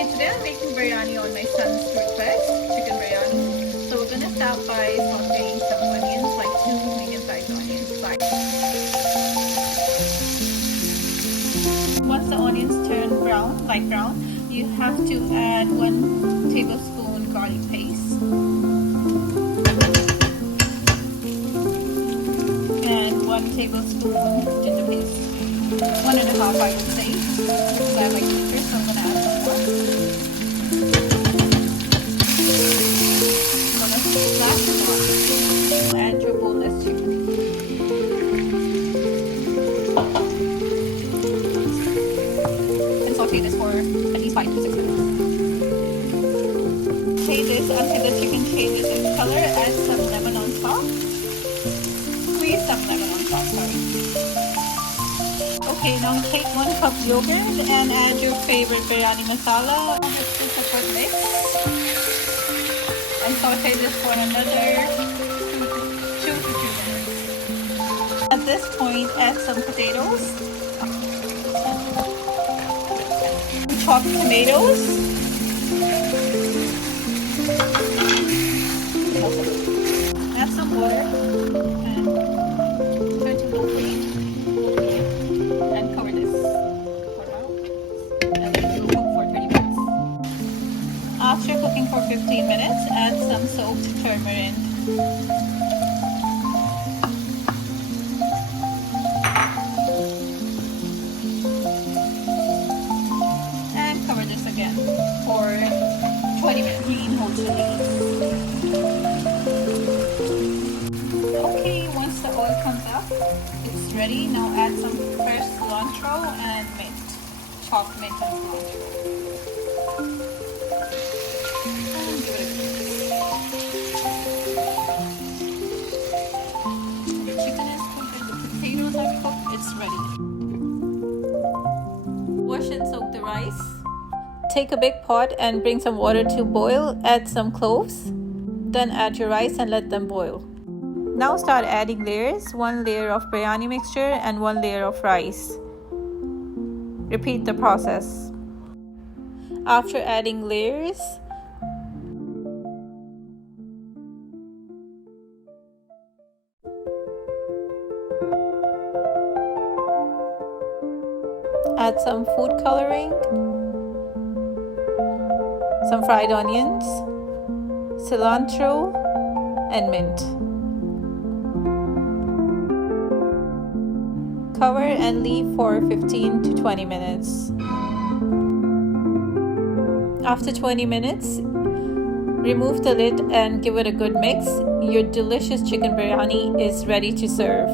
Okay, today I'm making biryani on my son's request, chicken biryani. So we're gonna start by sauteing some onions, like 2 medium-sized onions. Once the onions turn brown, light brown, you have to add 1 tablespoon garlic paste and 1 tablespoon ginger paste. 1.5 I would say, because I like ginger, so I'm gonna add some more. I'm gonna splash it on. Add your boneless chicken. And saute this for at least 5 to 6 minutes. Saute this until the chicken changes its color. Add some lemon on top. Squeeze some lemon on top, sorry. Okay, now take 1 cup yogurt and add your favorite biryani masala. Just do a good mix. And saute this for another 2 to 3 minutes. At this point, add some potatoes. Chopped tomatoes. Add some water and turn to full flame. And cover this and let it cook for 30 minutes. After cooking for 15 minutes, add some soaked turmeric. And cover this again for 20 minutes. Green whole chili. Okay, once the oil comes up, it's ready. Now add some fresh cilantro and mint. Chopped mint and cilantro. And give it a mix. The chicken is cooked and the potatoes are cooked. It's ready. Wash and soak the rice. Take a big pot and bring some water to boil. Add some cloves. Then add your rice and let them boil. Now start adding layers, 1 layer of biryani mixture and 1 layer of rice. Repeat the process. After adding layers, add some food coloring, some fried onions, cilantro, and mint. Cover and leave for 15 to 20 minutes. After 20 minutes, remove the lid and give it a good mix. Your delicious chicken biryani is ready to serve.